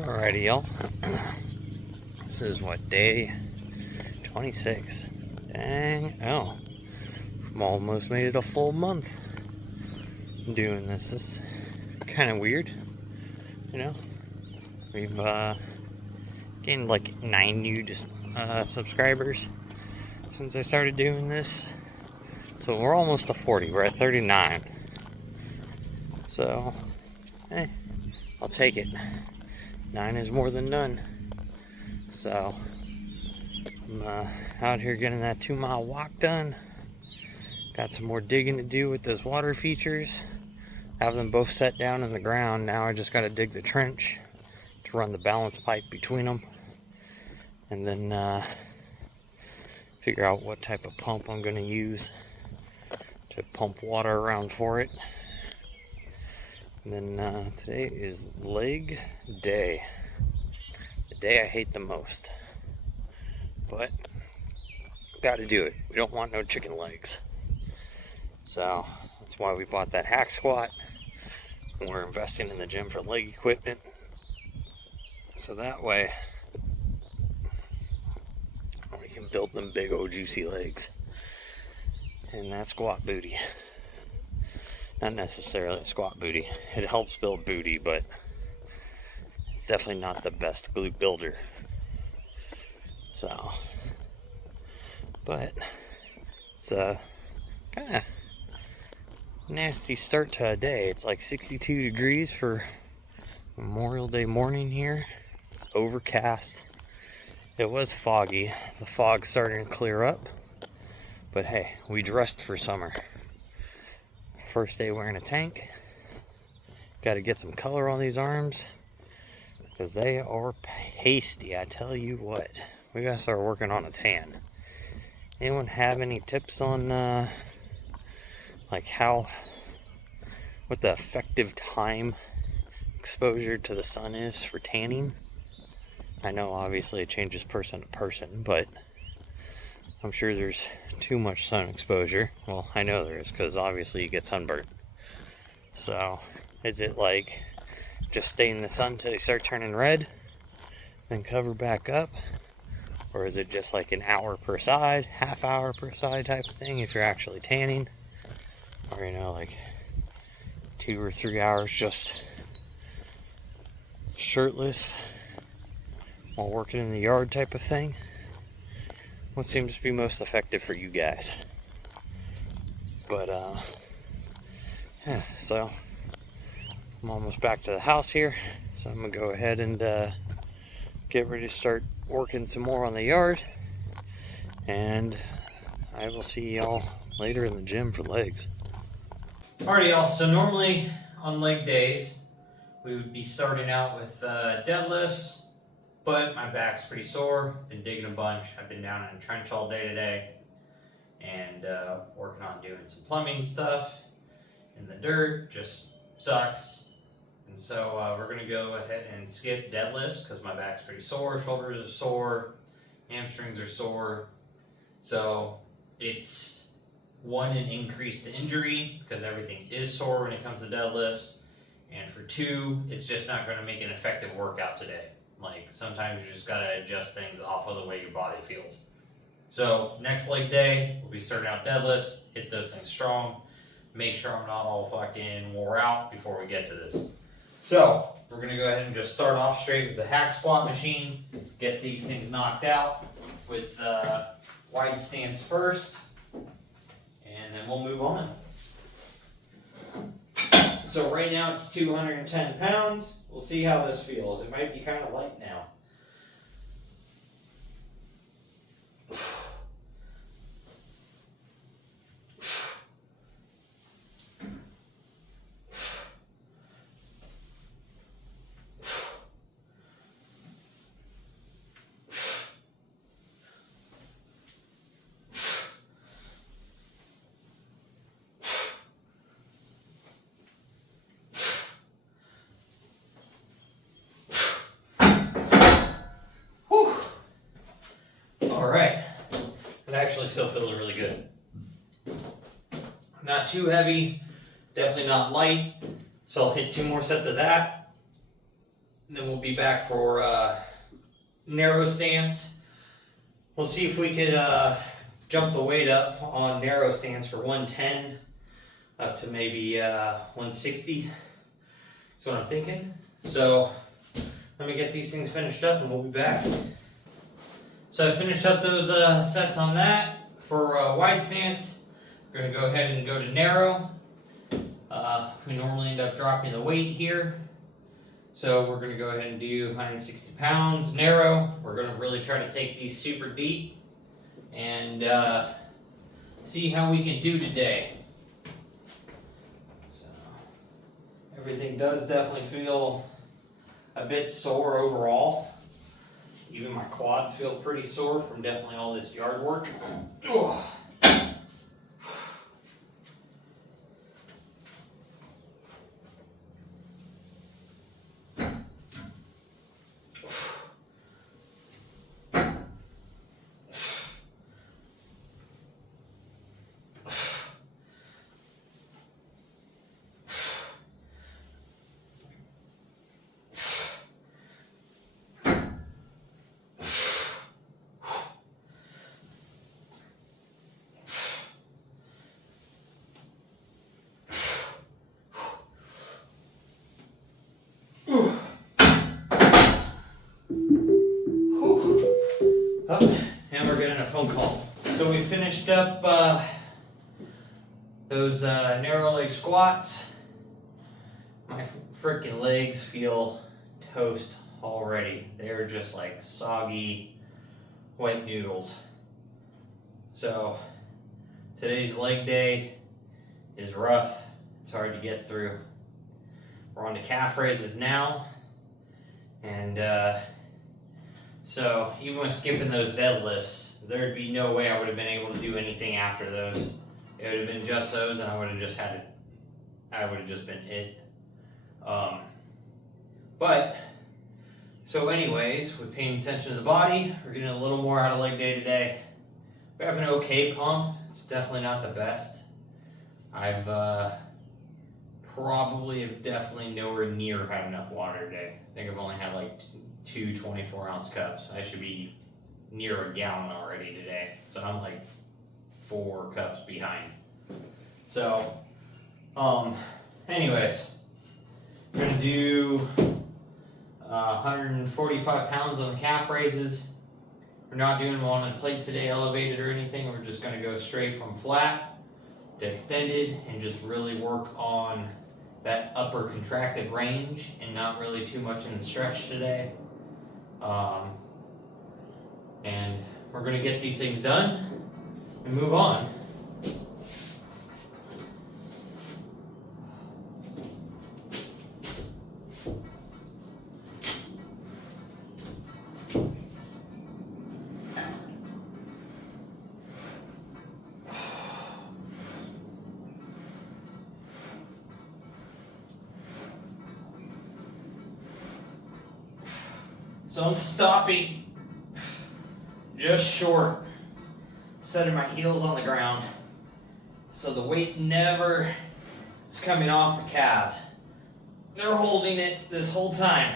Alrighty, y'all. This is what, day 26. Dang. Oh, I'm almost made it a full month doing this. This is kind of weird, you know. We've gained like 9 new subscribers since I started doing this. So we're almost to 40. We're at 39. So, hey, I'll take it. 9 is more than none. So, I'm out here getting that 2-mile walk done. Got some more digging to do with those water features. Have them both set down in the ground. Now I just got to dig the trench to run the balance pipe between them. And then figure out what type of pump I'm going to use to pump water around for it. And then today is leg day. The day I hate the most. But got to do it. We don't want no chicken legs. So that's why we bought that hack squat. And we're investing in the gym for leg equipment. So that way we can build them big old juicy legs. And that squat booty. Not necessarily a squat booty. It helps build booty, but it's definitely not the best glute builder. So, but it's a kind of nasty start to a day. It's like 62 degrees for Memorial Day morning here. It's overcast. It was foggy. The fog's starting to clear up. But hey, we dressed for summer. First day wearing a tank. Got to get some color on these arms because they are pasty. I tell you what, we got to start working on a tan. Anyone have any tips on like what the effective time exposure to the sun is for tanning? I know obviously it changes person to person, but I'm sure there's too much sun exposure. Well, I know there is because obviously you get sunburnt. So, is it like just stay in the sun till you start turning red, then cover back up? Or is it just like an hour per side, half hour per side type of thing if you're actually tanning? Or, you know, like 2 or 3 hours just shirtless while working in the yard type of thing? What seems to be most effective for you guys? But yeah, so I'm almost back to the house here, so I'm gonna go ahead and get ready to start working some more on the yard, and I will see y'all later in the gym for legs. Alrighty, y'all. So normally on leg days we would be starting out with deadlifts. But my back's pretty sore, been digging a bunch. I've been down in a trench all day today and working on doing some plumbing stuff in the dirt. Just sucks. And so we're going to go ahead and skip deadlifts because my back's pretty sore, shoulders are sore, hamstrings are sore. So it's one, an increased injury because everything is sore when it comes to deadlifts. And for two, it's just not going to make an effective workout today. Like, sometimes you just gotta adjust things off of the way your body feels. So, next leg day, we'll be starting out deadlifts, hit those things strong, make sure I'm not all fucking wore out before we get to this. So, we're gonna go ahead and just start off straight with the hack squat machine, get these things knocked out with wide stance first, and then we'll move on. So right now it's 210 pounds. We'll see how this feels. It might be kind of light now. Alright, it actually still feels really good. Not too heavy, definitely not light, so I'll hit 2 more sets of that. then we'll be back for narrow stance. We'll see if we could jump the weight up on narrow stance for 110 up to maybe 160. That's what I'm thinking. So let me get these things finished up and we'll be back. So I finished up those sets on that. For wide stance, we're going to go ahead and go to narrow. We normally end up dropping the weight here. So we're going to go ahead and do 160 pounds narrow. We're going to really try to take these super deep and see how we can do today. So everything does definitely feel a bit sore overall. Even my quads feel pretty sore from definitely all this yard work. Ugh. Oh, and we're getting a phone call. So we finished up those narrow leg squats. My freaking legs feel toast already. They're just like soggy, wet noodles. So today's leg day is rough. It's hard to get through. We're on to calf raises now. And so even with skipping those deadlifts, there'd be no way I would have been able to do anything after those. It would have been just those, and I would have just been it. But so anyways, we're paying attention to the body. We're getting a little more out of leg day today. We have an okay pump. It's definitely not the best. I've definitely nowhere near had enough water today. I think I've only had like two 24-ounce cups. I should be near a gallon already today. So I'm like 4 cups behind. So, anyways, we're gonna do 145 pounds on the calf raises. We're not doing them on a plate today, elevated or anything. We're just gonna go straight from flat to extended and just really work on that upper contracted range and not really too much in the stretch today. And we're gonna get these things done and move on. So I'm stopping just short, setting my heels on the ground. So the weight never is coming off the calves. They're holding it this whole time.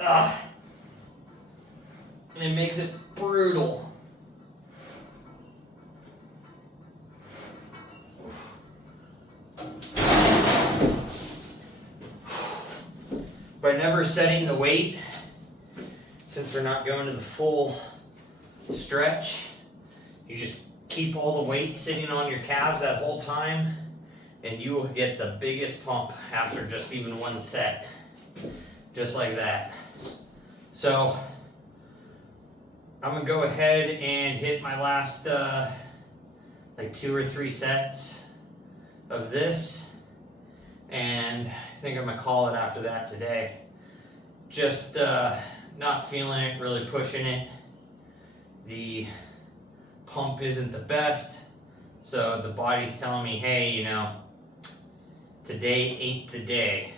And it makes it brutal. By never setting the weight, since we're not going to the full stretch, you just keep all the weight sitting on your calves that whole time, and you will get the biggest pump after just even one set, just like that. So I'm gonna go ahead and hit my last like 2 or 3 sets of this, and I think I'm gonna call it after that today. Just not feeling it, really pushing it. The pump isn't the best, so the body's telling me, hey, you know, today ain't the day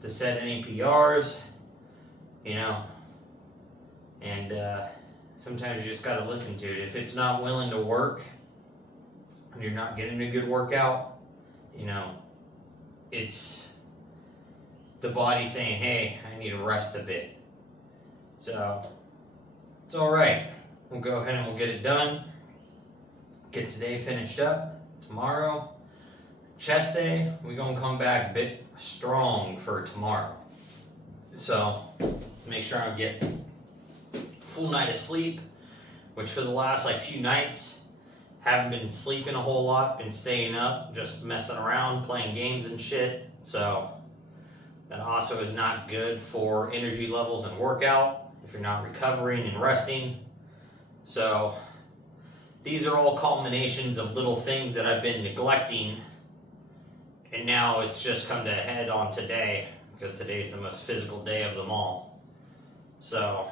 to set any PRs, you know, and sometimes you just gotta listen to it. If it's not willing to work and you're not getting a good workout, you know, it's the body saying, hey, I need to rest a bit. So it's all right. We'll go ahead and we'll get it done. Get today finished up. Tomorrow, chest day, we're gonna come back a bit strong for tomorrow. So make sure I get a full night of sleep, which for the last few nights, haven't been sleeping a whole lot, been staying up, just messing around, playing games and shit. So that also is not good for energy levels and workout if you're not recovering and resting. So these are all culminations of little things that I've been neglecting, and now it's just come to a head on today, because today's the most physical day of them all. So,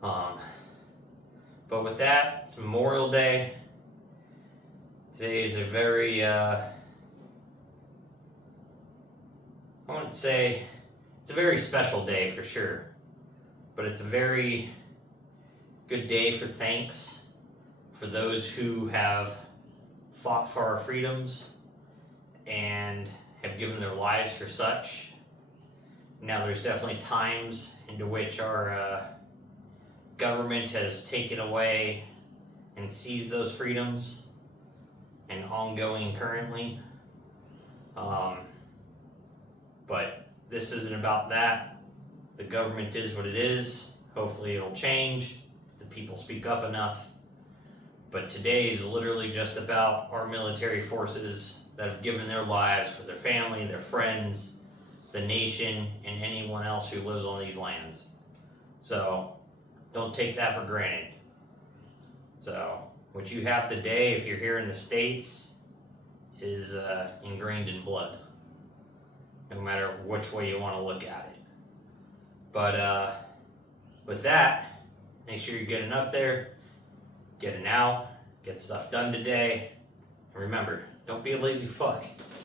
but with that, it's Memorial Day. Today is a very, I wouldn't say, it's a very special day for sure, but it's a very good day for thanks for those who have fought for our freedoms and have given their lives for such. Now there's definitely times into which our government has taken away and seized those freedoms, and ongoing currently. But this isn't about that. The government is what it is. Hopefully it'll change if the people speak up enough. But today is literally just about our military forces that have given their lives for their family, their friends, the nation, and anyone else who lives on these lands. So don't take that for granted. So what you have today, if you're here in the States, is ingrained in blood, no matter which way you want to look at it. But with that, make sure you're getting up there, getting out, get stuff done today. And remember, don't be a lazy fuck.